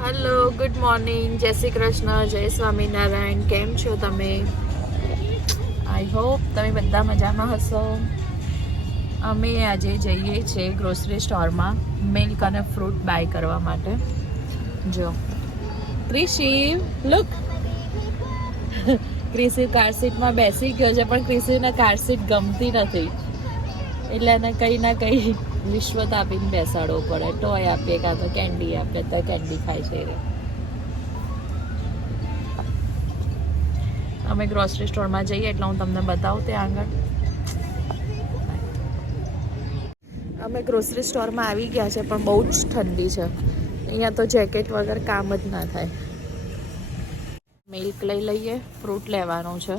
Hello, good morning, જય શ્રી કૃષ્ણ, જય સ્વામિનારાયણ. કેમ છો તમે? આઈ હોપ તમે બધા મજામાં હશો. અમે આજે જઈએ છીએ ગ્રોસરી સ્ટોરમાં મિલ્ક અને ફ્રૂટ બાય કરવા માટે. જો ક્રિશિવ, લુક, ક્રિશિવ કાર સીટમાં બેસી ગયો છે, પણ ક્રિશિવને કાર સીટ ગમતી નથી, એટલે એને કંઈ ના કંઈ રિશ્વત આપીને બેસાડવો પડે. ટોય આપીએ કાં તો કેન્ડી આપીએ તો કેન્ડી ખાય છે. અમે ગ્રોસરી સ્ટોરમાં જઈએ એટલે હું તમને બતાવું ત્યાં આગળ. અમે ગ્રોસરી સ્ટોરમાં આવી ગયા છે, પણ બહુ જ ઠંડી છે અહીંયા તો. જેકેટ વગર કામ જ ના થાય. મિલ્ક લઈ લઈએ, ફ્રૂટ લેવાનું છે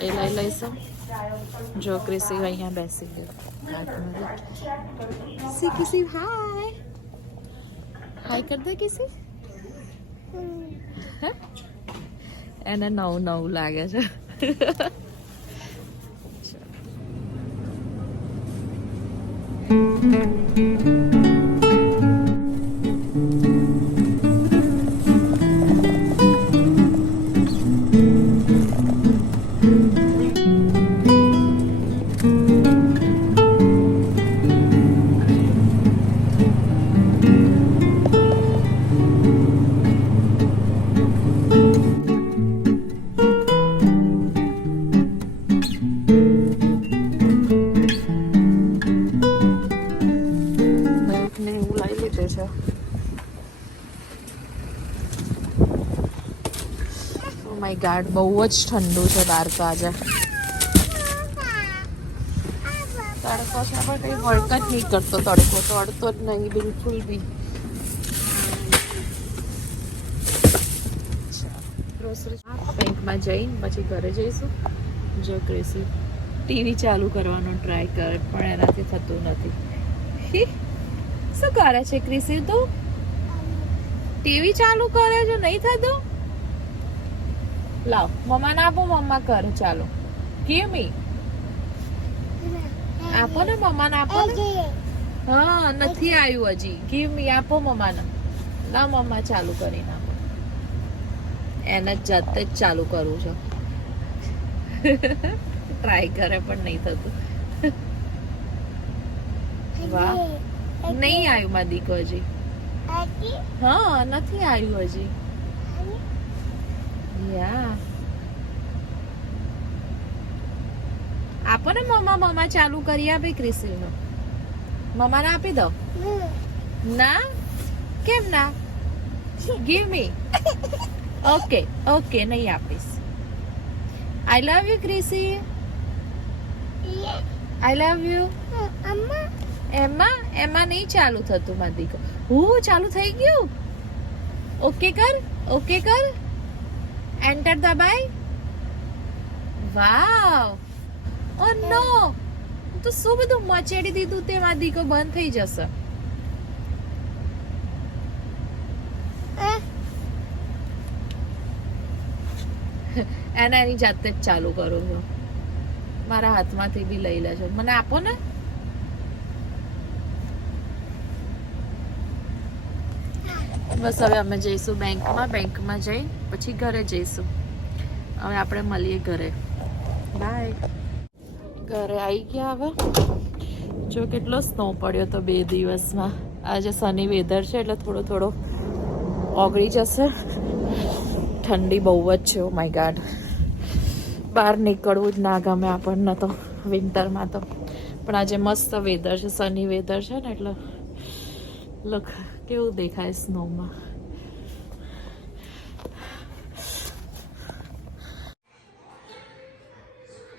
એ લઈ લઈશું. જો ક્રિશિવ અહીંયા બેસી ગયો. કિસી હાય હાય કર દે કિસી. એને નવું નવું લાગે છે. માય ગાડ, બહુ જ ઠંડુ છે બહાર તો આજે. તડકો છે પણ કંઈ વર્ક જ નહીં કરતો. તડકો તો અડતો જ નહીં બિલકુલ બી. ગ્રોસરી બેંકમાં જઈને પછી ઘરે જઈશું. જો ક્રિશિવ ટીવી ચાલુ કરવાનો ટ્રાય કરે પણ એનાથી થતું નથી. શું કરે છે ક્રિશિવ? તું ટીવી ચાલુ કરે છે, નહીં થતું? લાવ મમ્માને આપો, મમ્મા કરે. ચાલો, ગીવ મી. આપો ને મમ્માને, આપો ને. હા, નથી આવ્યું હજી. ગીવ મી, આપો મમ્માને. લાવ મમ્મા ચાલુ કરીને આપો. એને જાતે જ ચાલુ કરવું છે. ટ્રાય કરે પણ નહીં થતું. વાહ, નહીં આવ્યું મારા દીકો હજી. હા, નથી આવ્યું હજી. યા આપો ને મમ્મા. મમ્મા ચાલુ કરી આપે ક્રિશિવનો. મમ્માને આપી દો. ના, કેમ ના? Give me. ઓકે ઓકે, નહીં આપીશ. I love you Krishi. I love you. એમાં નહીં ચાલુ થતું મારી દીકો. હું ચાલુ થઈ ગયું. ઓકે કર, ઓકે કર. એન્ટર દબાય. વાવ. ઓ નો, તો શું બધું મચેડી દીધું તે મારી દીકો. બંધ થઈ જશે. એને એની જાતે જ ચાલુ કરું છું. મારા હાથમાંથી બી લઈ લેજો. મને આપો ને. બસ હવે અમે જઈશું બેંકમાં. બેંકમાં જઈ પછી ઘરે જઈશું. હવે આપણે મળીએ ઘરે. બાય. ઘરે આવી ગયા. હવે જો કેટલો સ્નો પડ્યો તો 2 દિવસમાં. આજે સની વેધર છે એટલે થોડો થોડો ઓગળી જશે. ઠંડી બહુ જ છે. ઓ માય ગાડ, બહાર નીકળવું જ ના ગમે આપણને તો વિન્ટરમાં તો. પણ આજે મસ્ત વેધર છે, સની વેધર છે ને, એટલે લુક કેવું દેખાય સ્નોમાં.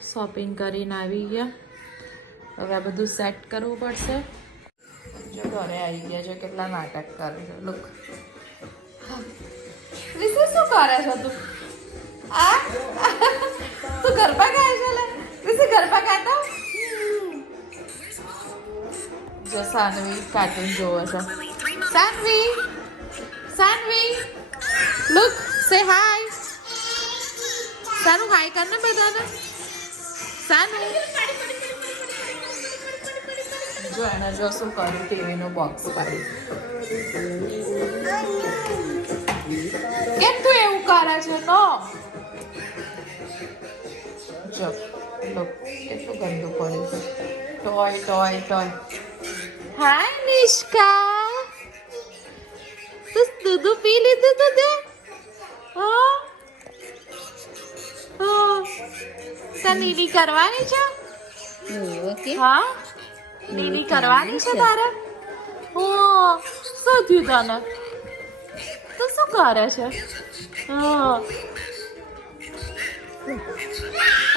શોપિંગ કરીને આવી ગયા. હવે આ બધું સેટ કરવું પડશે. જો ઘરે આવી ગયા છે. કેટલા નાટક કરે છે. લુક, શું કરે છે તું? આ તું ગરબા ગાય છે? લે રિશી, ગરબા ગાતા. જો સાનવી કાર્ટૂન જોવે છે. સાનવી, સાનવી, લુક, સે હાય. સાનુ હાય કરને બધાને. સાનુ જો એને જો શું કર્યું, ટીવીનું બોક્સ પાડી. કેમ તું એવું કરે છે? નો જો લો કેટલું ગંદુ પડ્યું છે. Toy toy toy. Hi Nishka, તું દૂધ પી લીધું તું તે? હા હા. નીલી કરવાની છે? ઓકે. હા નીલી કરવાની છે તારે? ઓ શું થયું તને? તું શું કરે છે? હા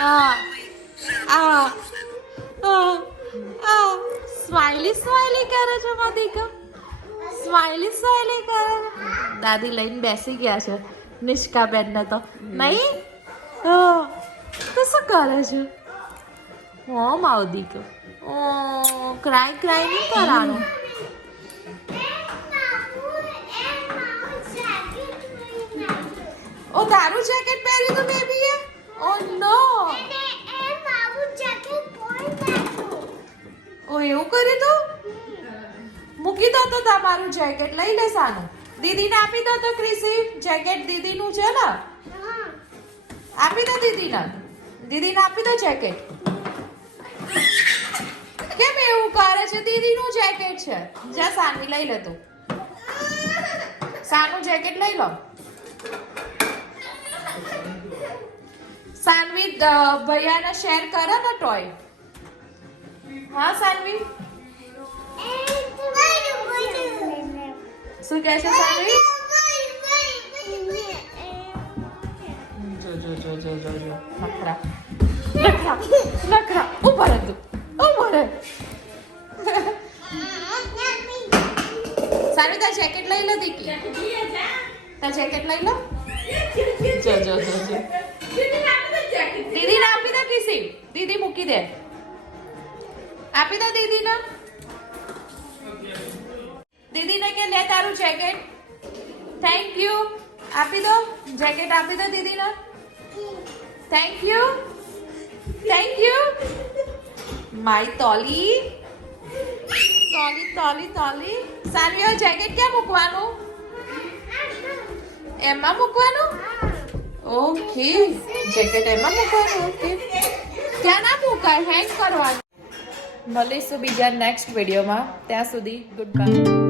હા આ સ્માઈલી સ્માઈલી કરે છે માદિકા. સ્માઈલી સ્માઈલી કરે છે. દાદી લઈને બેસી ગયા છે નિષ્કાબેન ને તો નહીં. તો શું કરે છે? હો માવદીકો. ઓ ક્રાય ક્રાય નહીં કરવાનું. ઓ તારું જેકેટ પહેર્યું તું બેબીએ? ઓ નો. ઓ એવું કર્યું તું? મૂકી દો તો તમારું જેકેટ લઈ લે સાનું. દીદીને આપી દો તો ક્રિસી, જેકેટ દીદીનું છે ને. આપી દો દીદીને. દીદીને આપી દો જેકેટ. કેમ એવું કરે છે? દીદીનું જેકેટ છે. જા સાનવી લઈ લે તું. સાનું જેકેટ લઈ લો. સાનવી ભૈયાને શેર કરે ને ટોય. હા સાનવી શું કહે છે સાનવી? જો જો જો જો જો જો નખરા નખરા નખરા ઉપર હતું ઉપર. સાનવી તાર જેકેટ લઈ લે દીકી. તાર જેકેટ લઈ લો. જો જો જો જો દીદીને આપી દે કિસી. દીદી મૂકી દે. આપી દે દીદીને. દીદીને કે લે તારું જેકેટ. Thank you. આપી દો જેકેટ. આપી દો દીદીને. Thank you thank you. માય તોલી તોલી તોલી તોલી. સાનવીઓ જેકેટ ક્યાં મૂકવાનું? એમાં મૂકવાનું? ઓકે જેકેટ એમાં મૂકવાનું. ઓકે ક્યાં ના મુકાય? હેંગ કરવાનું. મળીશું બીજા નેક્સ્ટ વિડીયોમાં. ત્યાં સુધી ગુડ બાય.